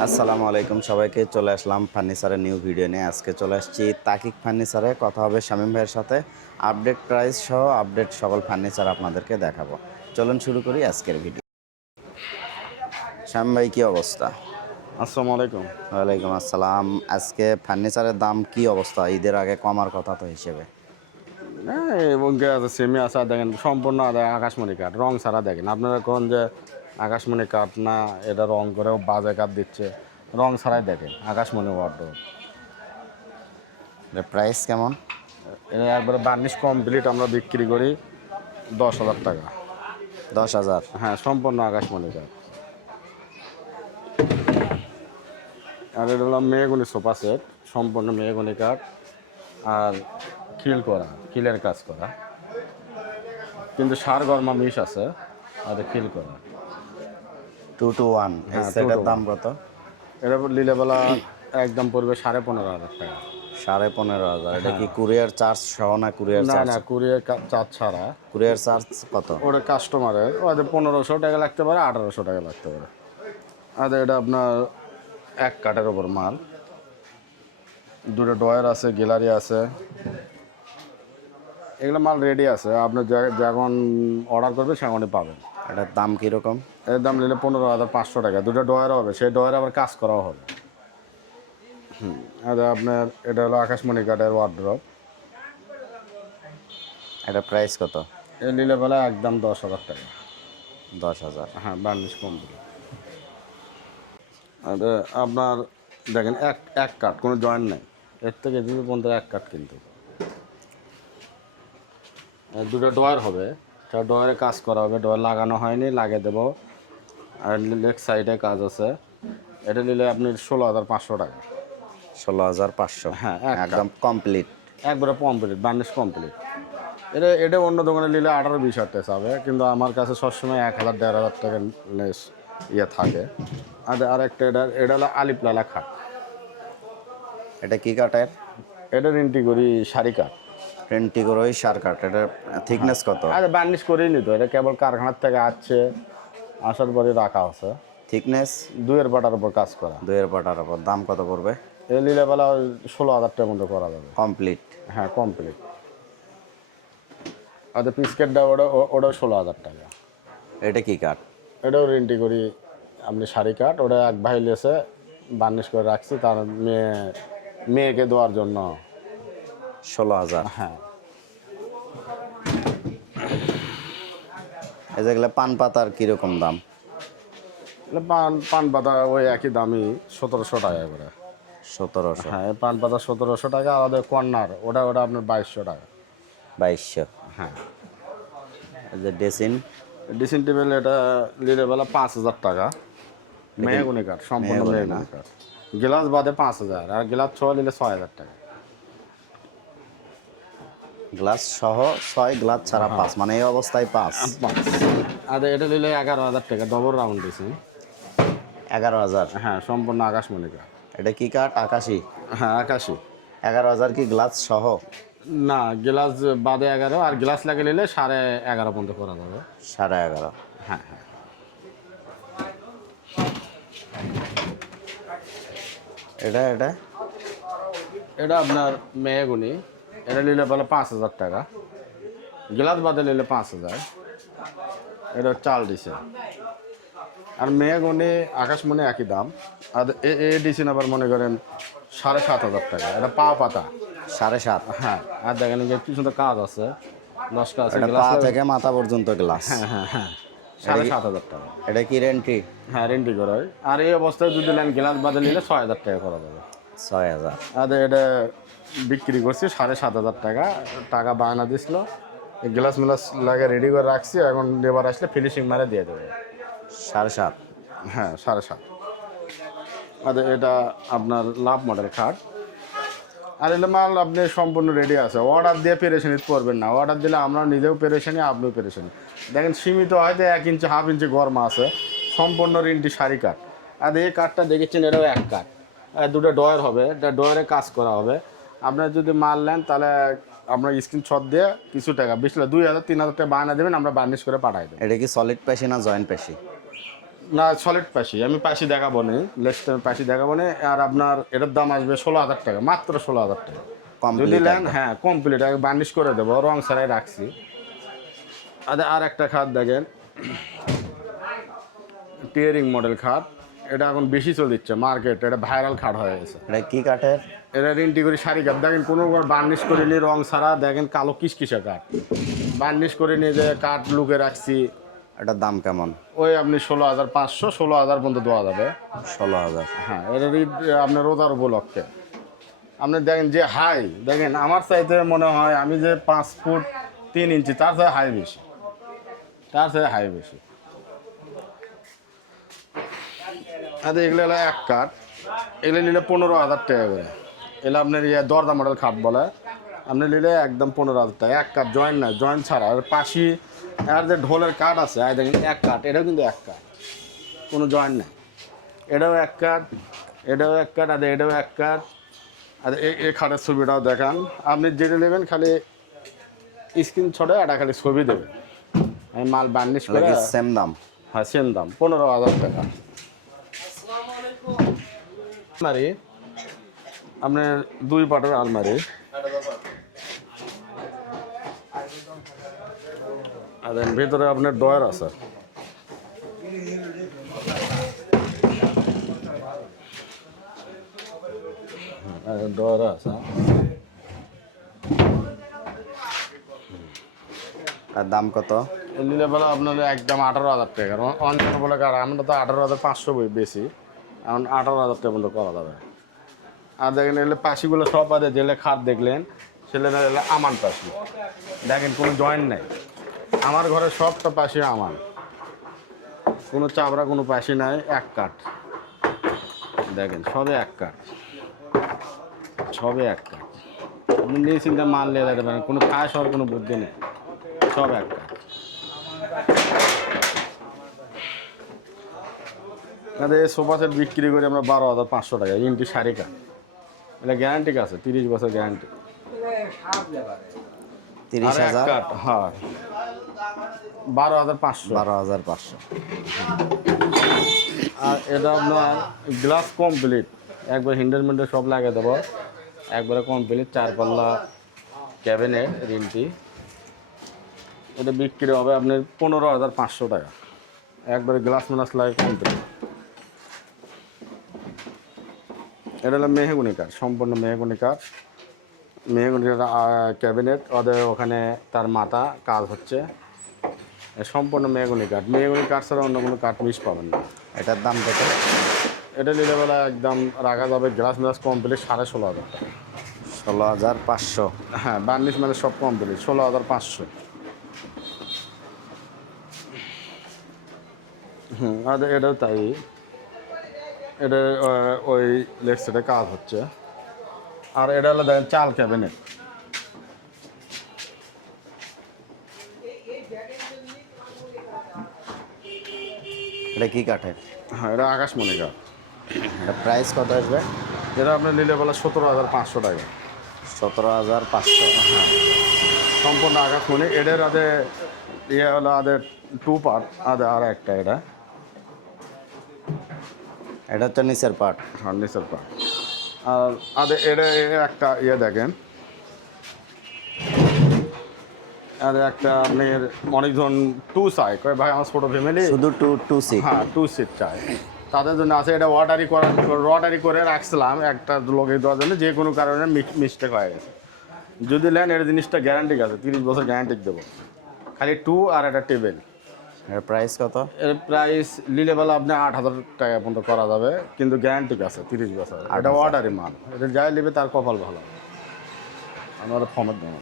আসসালামু আলাইকুম সবাইকে চলে আসলাম ফার্নিচারের নিউ ভিডিও নিয়ে। আজকে চলে আসছি তাকিক ফার্নিচারে কথা হবে শামীম ভাইয়ের সাথে। আপডেট প্রাইস সহ আপডেট সকল ফার্নিচার আপনাদেরকে দেখাবো। চলুন শুরু করি আজকের ভিডিও শামীম ভাই কী অবস্থা? আসসালামু আলাইকুম। ওয়ালাইকুম আসসালাম। আজকে ফার্নিচারের দাম কি অবস্থা? ঈদের আগে কমার কথা তো হিসেবে। হ্যাঁ এবং সেমি আসা দেখেন সম্পূর্ণ আকাশমণি কাঠ রং ছাড়া দেখেন। আপনারা কোন যে আকাশমণি কাঠ না এটা রং করেও বাজে কাঠ দিচ্ছে। রং ছাড়াই দেখেন আকাশমণি ওয়ার্ডরোব প্রাইস কেমন? এটা একবারে বার্নিশ কমপ্লিট আমরা বিক্রি করি দশ হাজার টাকা। দশ হাজার? হ্যাঁ সম্পূর্ণ আকাশমণি কাঠ আর এটা হলো মেয়েগুনি সোফা সেট সম্পূর্ণ মেয়েগুনি কাঠ আর খিল করা খিলের কাজ করা। কিন্তু সার গরমা মিশ আছে আর খিল করা। টু টু ওয়ান এই হ্যাঁ, সেটের দাম কত? এটা লিলেবেলা একদম পড়বে সাড়ে পনেরো হাজার টাকা। সাড়ে পনেরো হাজার। এটা কি কুরিয়ার চার্জ সহ না কুরিয়ার না চার্জ না কুড়িয়ে চার ছাড়া। কুরিয়ার চার্জ কত? ওটা কাস্টমারের ওদের পনেরোশো টাকা লাগতে পারে আঠারোশো টাকা লাগতে পারে। আর এটা আপনার এক কাঠের ওপর মাল। দুটো ডয়ার আছে গ্যালারি আছে। এগুলো মাল রেডি আছে। আপনি যা- যখন অর্ডার করবে সেখানে পাবেন। এটার দাম কীরকম? এর দাম নিলে পনেরো হাজার পাঁচশো টাকা। দুটো ডয়ার হবে সেই ডয়ার আবার কাজ করাও হবে। হুম আর আপনার এটা হলো আকাশমণি কাঠের ওয়ার্ড্রপ এটা প্রাইস কত? এ নিলে বেলা একদম দশ হাজার টাকা। দশ হাজার। হ্যাঁ বার্নিশ কমপ্লিট। আর আপনার দেখেন এক এক কাঠ কোনো জয়েন্ট নেই। এর থেকে কিন্তু পর্যন্ত এক কাঠ কিন্তু দুটো ডয়ার হবে ডয়ারে কাজ করা হবে ডয়ার লাগানো হয়নি লাগিয়ে দেবো। আর লেগ সাইডে কাজ আছে। এটা নিলে আপনি ষোলো হাজার পাঁচশো টাকা। ষোলো হাজার পাঁচশো। হ্যাঁ, এক একদম কমপ্লিট একবারে কমপ্লিট বার্নিশ কমপ্লিট এটা এটা অন্য দোকানে নিলে আঠারো বিশ হাজার টাকা হবে কিন্তু আমার কাছে সবসময় এক হাজার দেড় হাজার টাকা ইয়ে থাকে। আর আরেকটা এটা এটা হলো আলিপলালা খাট। এটা কি কাঠের? এটা রেন্টি করি শাড়ি কাঠ। টোয়েন্টি করে ওই সার কাঠ এটা থিকনেস কত? আরে বার্নিশ করেই নিত এটা কেবল কারখানার থেকে আসছে। আসার পরে রাখা আছে। থিকনেস দুইয়ের বাটার উপর কাজ করা। দুইয়ের পাটার ওপর দাম কত পড়বে? এই নিলে বেলা ওই ষোলো হাজার টাকার মতো করা যাবে। কমপ্লিট। হ্যাঁ কমপ্লিট। আর পিসকেটটা ওটা ও- ওটাও ষোলো হাজার টাকা। এটা কি কাঠ? এটাও রেন্টি করি আপনি শাড়ি কাট ওটা এক ভাই লেসে বার্নিশ করে রাখছি তার মেয়ে মেয়েকে দেওয়ার জন্য। ষোলো হাজার। হ্যাঁ। যেগুলো পান পাতার কীরকম দাম? পান পান পাতা ওই একই দামই সতেরোশো টাকা করে। সতেরোশো? হ্যাঁ পান পাতা সতেরোশো টাকা ওদের কর্নার ওটা ওটা আপনার বাইশশো টাকা। বাইশশো? হ্যাঁ। যে ডেসিন? ড্রেসিং টেবিল এটা নিলে বেলা পাঁচ হাজার টাকা। মেহগুনি কাঠ সম্পূর্ণ মেহগুনি কাঠ। গ্লাস বাদে পাঁচ হাজার আর গ্লাস ছ নিলে ছয় হাজার টাকা। গ্লাস সহ ছয় গ্লাস ছাড়া হ্যাঁ। পাঁচ মানে এই অবস্থায় পাঁচ। আর এটা নিলে এগারো হাজার টাকা ডবল রাউন্ড দিয়েছি এগারো হাজার? হ্যাঁ সম্পূর্ণ আকাশমণি কাঠ এটা কি কাঠ? আকাশি। হ্যাঁ আকাশি। এগারো হাজার কি গ্লাস সহ? না গ্লাস বাদে এগারো আর গ্লাস লাগিয়ে নিলে সাড়ে এগারো পর্যন্ত করা যাবে। সাড়ে এগারো। হ্যাঁ হ্যাঁ। এটা এটা? এটা আপনার মেয়েগুনি এটা নিলে বলে পাঁচ হাজার টাকা গ্লাস বাদে নিলে পাঁচ হাজার এটা চাল দিছে আর মেয়েগুনি আকাশমণি একই দাম আর এ এ দিছেন আবার মনে করেন সাড়ে সাত হাজার টাকা এটা পা পাতা সাড়ে সাত হ্যাঁ আর দেখেন যে কি সুন্দর কাজ আছে দশটা আছে পা থেকে মাথা পর্যন্ত গ্লাস হ্যাঁ হ্যাঁ হ্যাঁ সাড়ে সাত হাজার টাকা এটা কি রেন্টি হ্যাঁ রেন্টি করা হয় আর এই অবস্থায় যদি নেন গ্লাস বাদে নিলে ছয় হাজার টাকা করা যাবে ছয় হাজার আর এটা বিক্রি করছি সাড়ে সাত হাজার টাকা। টাকা বায়না দিছিল। গ্লাস মিলাস লাগে রেডি করে রাখছি এখন লেবার আসলে ফিনিশিং মারে দিয়ে দেবে। সাড়ে সাত? হ্যাঁ সাড়ে সাত। আর এটা আপনার লাভ মডেল খাট আর এলে মাল আপনি সম্পূর্ণ রেডি আছে। অর্ডার দিয়ে পেরেশানি করবেন না। অর্ডার দিলে আমরা নিজেও পেরেশানি আপনিও পেরেশানি। দেখেন সীমিত হয়তো এক ইঞ্চি হাফ ইঞ্চি গরম আছে। সম্পূর্ণ রিন্টি শাড়ি কাঠ আর এই কাঠটা দেখেছেন এটাও এক কাঠ আর দুটো ডয়ার হবে। এটা ডয়ারে কাজ করা হবে। আপনার যদি মাল নেন তাহলে আমরা স্ক্রিন শট দিয়ে কিছু টাকা বিশ দুই হাজার তিন হাজার টাকা বায়না দেবেন আমরা বার্নিশ করে পাঠাই দেবো। এটা কি সলিড পেশি না জয়েন্ট পেশি? না সলিড পাশি। আমি পাশি দেখাবো না লেস্টের পাশি দেখাবো না আর আপনার এটার দাম আসবে ষোলো হাজার টাকা মাত্র ষোলো হাজার টাকা। যদি নেন হ্যাঁ কমপ্লিট আগে বার্নিশ করে দেবো রং ছাড়াই রাখছি। আচ্ছা আর একটা খাট দেখেন। টিয়ারিং মডেল খাট। এটা এখন বেশি চলে দিচ্ছে মার্কেট এটা ভাইরাল খাট হয়ে গেছে। এটা কি কাঠের? এটা রিন্টি করে শাড়ি কাট দেখেন কোনো বার্নিশ করে নিয়ে রং ছাড়া দেখেন কালো কিসকিসে কাঠ। বার্নিশ করে নিয়ে যে কাঠ লুকে রাখছি। এটার দাম কেমন? ওই আপনি ষোলো হাজার পাঁচশো ষোলো হাজার পর্যন্ত দেওয়া যাবে। ষোলো হাজার। হ্যাঁ এটা রিড আপনার রোজার উপলক্ষে। আপনি দেখেন যে হাই দেখেন আমার চাইতে মনে হয় আমি যে পাঁচ ফুট তিন ইঞ্চি তার চাই হাই বেশি। তার চাই হাই বেশি। আচ্ছা এগুলো হলো এক কাঠ। এগুলো নিলে পনেরো হাজার টাকা করে। এগুলো আপনার ইয়ে দরদা মডেল খাট বলে। আপনি নিলে একদম পনেরো হাজার টাকা। এক কাঠ জয়েন্ট না জয়েন্ট ছাড়া। আর পাশি আর যে ঢোলের কাঠ আছে আর দেখেন এক কাঠ। এটাও কিন্তু এক কাঠ। কোনো জয়েন্ট নাই। এটাও এক কাঠ এটাও এক কাঠ আর এটাও এক কাঠ। আর এই এই খাটের ছবিটাও দেখান। আপনি যেটা নেবেন খালি স্ক্রিন ছড়ে এটা খালি ছবি দেবেন। আমি মাল বার্নিশ করে সেম দাম? হ্যাঁ সেম দাম। পনেরো হাজার টাকা। আলমারি আপনার দুই পাটের আলমারি আর ভিতরে আপনার ডয়ার আছে আছে আর দাম কত নিলে বলে আপনার একদম আঠারো হাজার টাকা আমরা তো আঠারো হাজার পাঁচশো বেশি এখন আঠারো হাজার টাকা পর্যন্ত করা যাবে। আর দেখেন, এলে পাশিগুলো সব বাদে জেলে খাট দেখলেন, সেলে এলে আমান পাশি। দেখেন, কোনো জয়েন্ট নাই। আমার ঘরে সবটা পাশি আমান। কোনো চাবড়া, কোনো পাশি নাই, এক কাঠ। দেখেন, সবে এক কাঠ। সবে এক কাঠ। নিয়ে চিন্তা মাল নিয়ে যেতে পারেন, কোনো খাস হওয়ার কোনো বুদ্ধি নেই। সব এক কাঠ। এই সোফা সেট বিক্রি করি আমরা বারো হাজার পাঁচশো টাকা ইন্টি কাঠ এটা গ্যারান্টি আছে তিরিশ বছর গ্যারান্টি তিরিশ হাজার? হ্যাঁ। বারো হাজার পাঁচশো। বারো হাজার পাঁচশো। আর এটা আপনার গ্লাস কমপ্লিট একবার হিন্ডেল মিন্ডেল সব লাগিয়ে দেবো। একবারে কমপ্লিট চার পাল্লা ক্যাবিনেট রিনটি এটা বিক্রি হবে আপনার পনেরো হাজার পাঁচশো টাকা। একবারে গ্লাস মিলাস লাগে কমপ্লিট এটা হলো মেহগুনি কাঠ সম্পূর্ণ মেহগুনি কাঠ মেহগুনি ক্যাবিনেট ওদের ওখানে তার মাথা কাজ হচ্ছে। সম্পূর্ণ মেহগুনি কাঠ মেহগুনি কাঠ ছাড়া অন্য কোনো কাঠ মিস পাবেন না। এটার দাম কত? এটা নিলে বেলা একদম রাখা যাবে গ্লাস গ্লাস কমপ্লিট সাড়ে ষোলো হাজার টাকা। ষোলো হাজার পাঁচশো। হ্যাঁ বার্নিশ মানে সব কমপ্লিট ষোলো হাজার পাঁচশো। হুম আর এটাও তাই। এটা ওই লেগ সেটে কাজ হচ্ছে। আর এটা হলো দেখেন চাল ক্যাবিনেট। এটা কি কাঠের? হ্যাঁ এটা আকাশমণি কাঠ। প্রাইস কত আসবে? যেটা আপনার নিলে বেলা সতেরো হাজার পাঁচশো টাকা। সতেরো হাজার পাঁচশো। হ্যাঁ সম্পূর্ণ আকাশমণি। এদের আদে ইয়ে হলো আদের টু পার্ট আদে আর একটা এটা। এটা হচ্ছে নিচের পাট ফার্নিচার পার্ট আর আদে এটা একটা ইয়ে দেখেন। আর একটা আপনার অনেকজন টু চাই কয় ভাই আমার ছোটো ফ্যামিলি শুধু টু টু সিট হ্যাঁ টু সিট চাই। তাদের জন্য আছে এটা ওয়াটারি করা ওয়াটারি করে রাখছিলাম একটা লোকের দেওয়ার জন্য যে কোনো কারণে মিস্টেক হয়ে গেছে। যদি নেন এর জিনিসটা গ্যারান্টি আছে তিরিশ বছর গ্যারান্টি দেবো। খালি টু আর একটা টেবিল এর প্রাইস কত? এর প্রাইস নিলে বেলা আপনি আট হাজার টাকা পর্যন্ত করা যাবে কিন্তু গ্যারান্টি আছে তিরিশ বছর এটা অর্ডারই মাল এটা যাই নেবে তার কপাল ভালো। আমার ফোনের দেবো।